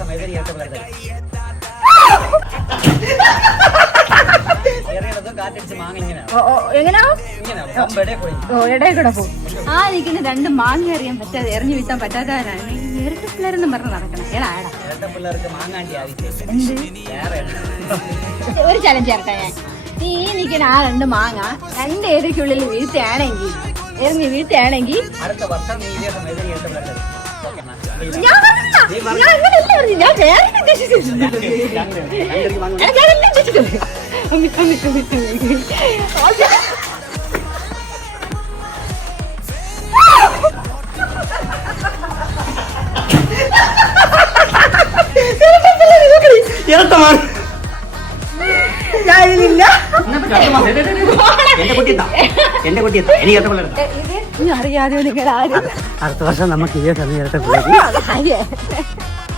സമയത്ത് ഇരട്ട പിള്ളേർ കാറ്റടിച്ച് മാങ്ങ എങ്ങനെയാ പോകും. ആ നിൽക്കുന്ന രണ്ട് മാങ്ങ അറിയാൻ പറ്റാതെ എറിഞ്ഞു വീഴ്ത്താൻ പറ്റാത്തവരാണ് ഇരട്ട പിള്ളേരെന്ന് പറഞ്ഞ് നടക്കണം. ഇരട്ട പിള്ളേർക്ക് മാങ്ങാണ്ടി ആവശ്യം. ഒരു ചലഞ്ച് ചേർത്താ ഞാൻ. ഈ നിൽക്കുന്ന ആ രണ്ട് മാങ്ങ രണ്ട് ഏരിയക്കുള്ളിൽ വീഴ്ത്തയാണെങ്കിൽ എറിഞ്ഞ് വീഴ്ത്തയാണെങ്കിൽ അടുത്ത വർഷം നീ ഇതേ സമയത്ത് ഇരട്ട പിള്ളേർ ഞാൻ വേറെ ഉദ്ദേശിച്ചിട്ടുണ്ട്. അറിയാതെ നിങ്ങൾ ആരും അടുത്ത വർഷം നമുക്ക് ഇതേ സമയം ഇരട്ട പിള്ളേർ